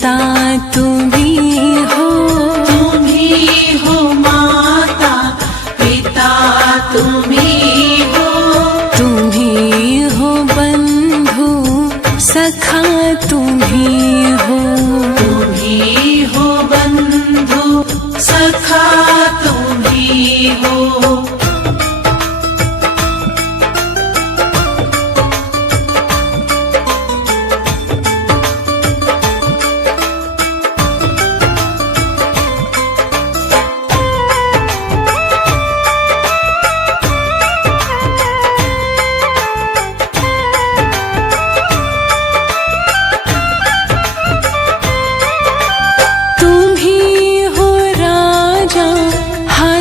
पिता तुम्ही हो, तुम्ही हो माता पिता तुम्ही हो, तुम्ही हो बंधु सखा तुम्ही हो, तुम्ही हो बंधु सखा तुम्ही हो।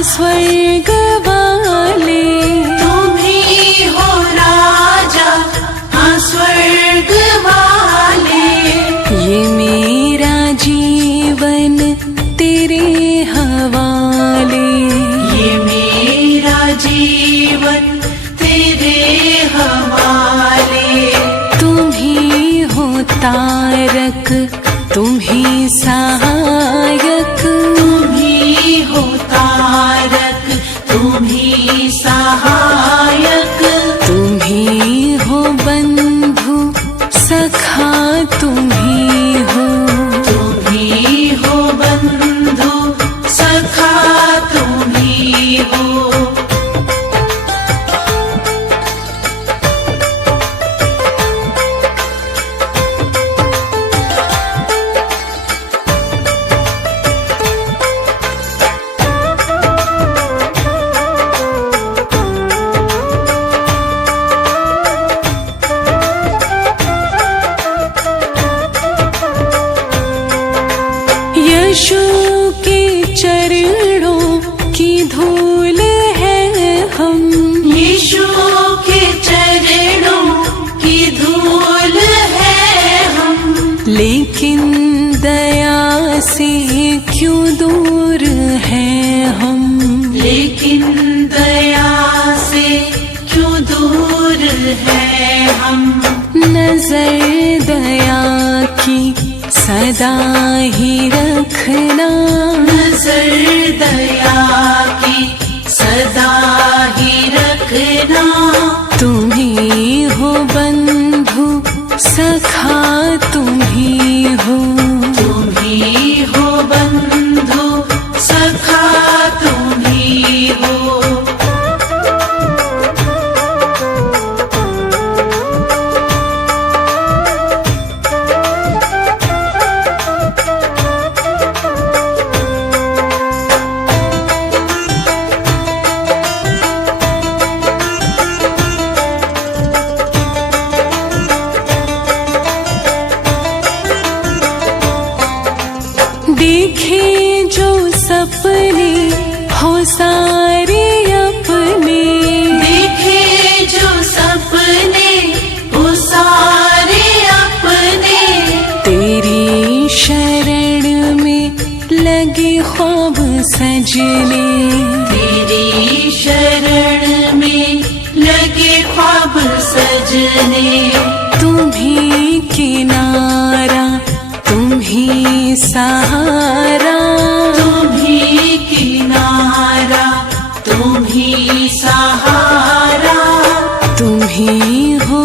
स्वर्ग वाले, तुम्ही हो राजा हाँ स्वर्ग वाले, ये मेरा जीवन तेरे हवाले, ये मेरा जीवन तेरे हवाले। तुम्ही हो तारक तुम्ही सहायक, तुम्ही हो तारक तुम्ही सहायक, तुम्ही हो बंधु सखा तुम्ही हो, तुम्ही हो बंधु सखा तुम्ही हो। यीशु के चरणों की धूल है हम, यीशु के चरणों की धूल है हम, लेकिन दया से क्यों दूर है हम, लेकिन दया से क्यों दूर है हम। नजर दया की सदा ही रखना, नजर दया की सदा ही रखना, तुम्ही हो बंधु सखा तुम्ही हो, तुम्ही हो बंधु सखा तुम्ही हो। देखे जो सपने हो सारे अपने, देखे जो सपने वो सारे अपने, तेरी शरण में लगे ख्वाब सजने, तेरी शरण में लगे ख्वाब सजने, तुम्ही किनारा तुम्ही सहारा, तुम्ही किनारा तुम्ही सहारा, तुम्ही हो